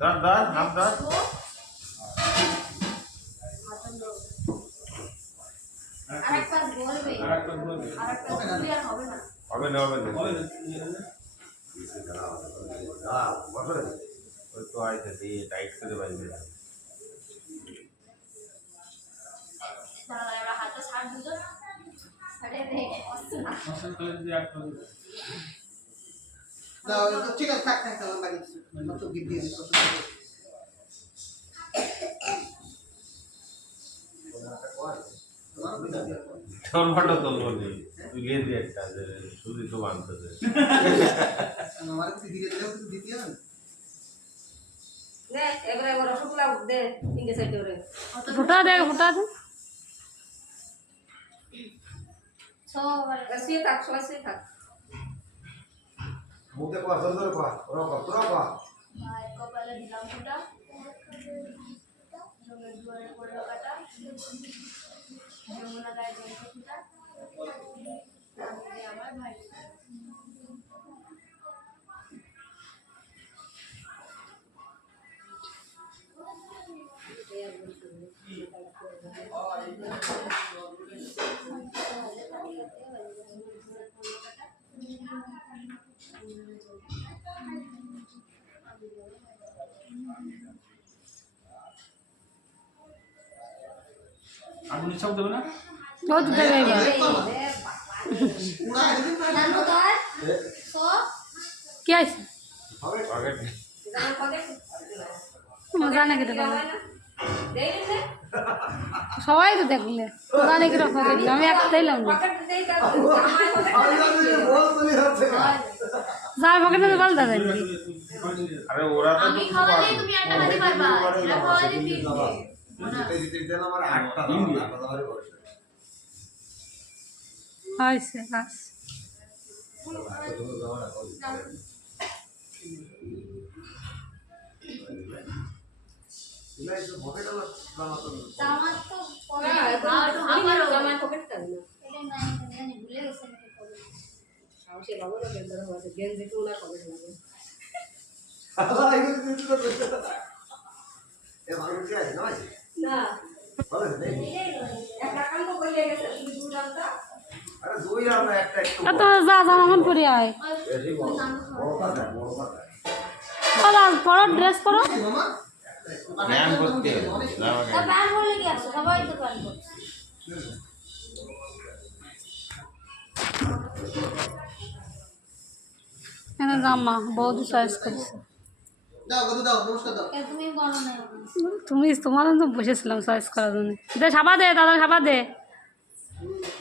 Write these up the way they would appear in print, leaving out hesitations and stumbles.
ধর ধর হাত ধর। হবে না ওই তো আইতে দিয়ে টাইট করে বাইরে ঠিক আছে থাক থাক বাড়ি কত গিফট দিয়ে কত তোর ফটো তুলবো নি তুই লিয়ে দিয়ে একটা শুধু তো বানতে দে আমার কিছু দিয়ে দিলে কিছু দিতে হবে দে এবারে রসগোল্লা দে তিনটে সাইড করে ফুটা দে ফুটা দে শুয়ে থাক সবাই শুয়ে থাক মুখে কর জোর জোরে কর তোরা কর মায়ের কপালে দিলাম ফুটা জমের দুয়ারে পড়লো কাটা যমুনা গায়ে জমে ফুটা আমার ভাই আগুন সব দেবে না ও তো দেবে এবার পুরা একদিন না নানু ধর সো কি আছে আগে জানে কি দেবে দেই দে সবাই তো দেখলে জানে কি রকম আমি একটা দিলাম না পকেট দেই তা আমার পকেট বল চলে যাচ্ছে যাই পকেটে তো বল দাদা আরে ওরা তো আমি খাওয়ালে তুমি একটা হাতে পারবা এরা খাওয়ালে তিনটে জিতে দিন আমার 8টা দাও 8টা দাও বসে হয়েছে বাস ইলাই তো পকেটে বানাতো আমার তো পরে না আমার পকেট থাকে না এটা নাই জানি ভুলে গেছে নাকি পরে আর সে বাবুরা বেন্দর হয়েছে গেঞ্জি তো না পকেট লাগে আল্লাহ এগুলো দিতে তো এ ভালো কি আছে না না ভালো নেই একটা কাম তো কইলে গেছে তুমি দূর রাখতা আরে দুই আমরা একটা একটু তো যা জামাখান পরে আয় বেশি বড় কথা পরো ড্রেস পরো মামা ব্যায়াম করতে হবে তা ব্যান বলে কি আছে সবাই তো ব্যান করছে এনে জামা বৌদি চয়েস করেছে দাও কত দাও নমস্কার দাও তুমি বলো না তুমি তোমার তো বসেছিলাম চয়েস করার জন্য দে সাবা দে দাদা সাবা দে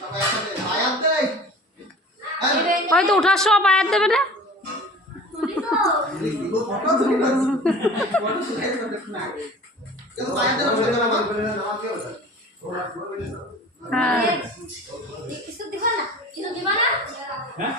সবাই একসাথে আয়াত দেই হয়তো ওঠার সময় পায়ের দেবে না ফটো তুলি না ফটো শুকাই না কেন আয়াত দেও সেটা মামা নামাজ কি হবে ওরা পুরো বেশি হ্যাঁ কিছু দিবা না কিছু দিবা না হ্যাঁ